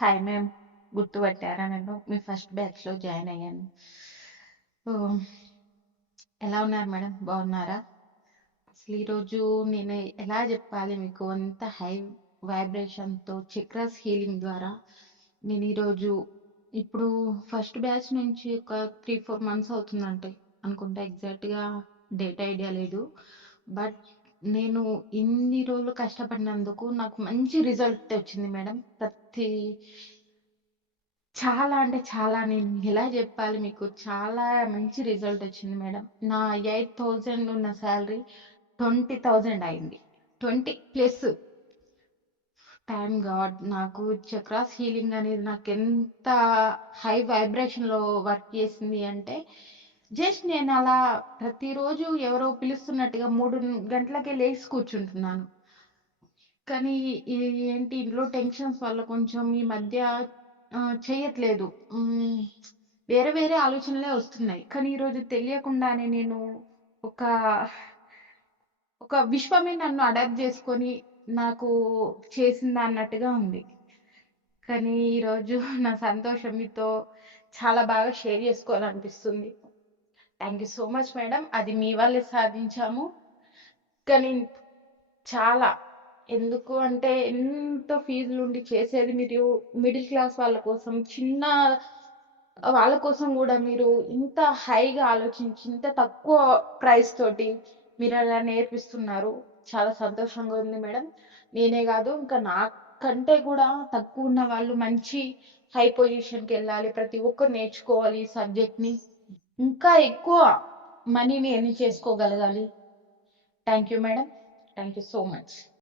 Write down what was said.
Hi ma'am. గుర్తుపట్టారా నన్ను? మీ first బ్యాచ్‌లో join అయ్యాను. ఓహ్! ఎలా ఉన్నారు మేడం? బాగున్నారా? అసలు ఈరోజు నేను ఎలా చెప్పాలి మీకు, అంత హై వైబ్రేషన్‌తో చక్రాస్ హీలింగ్ ద్వారా నేను ఈరోజు ఇప్పుడు ఫస్ట్ బ్యాచ్ నుంచి ఒక 3, 4 మంత్స్ అవుతుందంటే అనుకుంటా, ఎగ్జాక్ట్‌గా డేట్ ఐడియా లేదు. బట్ నేను ఇన్ని రోజులు కష్టపడినందుకు నాకు మంచి రిజల్ట్ వచ్చింది మేడం. చాలా అంటే చాలా, నేను ఎలా చెప్పాలి మీకు, చాలా మంచి రిజల్ట్ వచ్చింది మేడం. నా 8,000 ఉన్న శాలరీ 20,000 అయింది. 20 ప్లస్. Thank God. నాకు చక్రాస్ హీలింగ్ అనేది నాకు ఎంత హై వైబ్రేషన్లో వర్క్ చేసింది అంటే, జస్ట్ నేను అలా ప్రతిరోజు ఎవరో పిలుస్తున్నట్టుగా 3 గంటలకే లేచి కూర్చుంటున్నాను. కానీ ఇది ఏంటి, ఇంట్లో టెన్షన్స్ వల్ల కొంచెం ఈ మధ్య చేయట్లేదు. హ్మ్. వేరే వేరే ఆలోచనలే వస్తున్నాయి. కానీ ఈరోజు తెలియకుండానే నేను ఒక ఒక విశ్వమే నన్ను అడాప్ట్ చేసుకొని నాకు చేసిందా అన్నట్టుగా ఉంది. కానీ ఈరోజు నా సంతోషం మీతో చాలా బాగా షేర్ చేసుకోవాలనిపిస్తుంది. Thank you so much madam. అది మీ వల్లే సాధించాము. కానీ చాలా. ఎందుకు అంటే ఎంతో ఫీజులుండి చేసేది మీరు మిడిల్ క్లాస్ వాళ్ళ కోసం, చిన్న వాళ్ళ కోసం గూడా మీరు ఇంత హైగా ఆలోచించి, ఇంత తక్కువ ప్రైస్ తోటి మీరలా నేర్పిస్తున్నారు. చాలా సంతోషంగా ఉంది మేడం. నేనే గాదు, ఇంకా నాకంటే గూడా తక్కువున్న వాళ్ళు మంచి హై పొజిషన్‌కెళ్ళాలి. ప్రతి ఒక్కరు నేర్చుకోవాలి ఈ సబ్జెక్ట్‌ని. ఇంకా ఎక్కువ మనీని ఎర్న్ చేసుకోగలగాలి. Thank you madam. Thank you so much.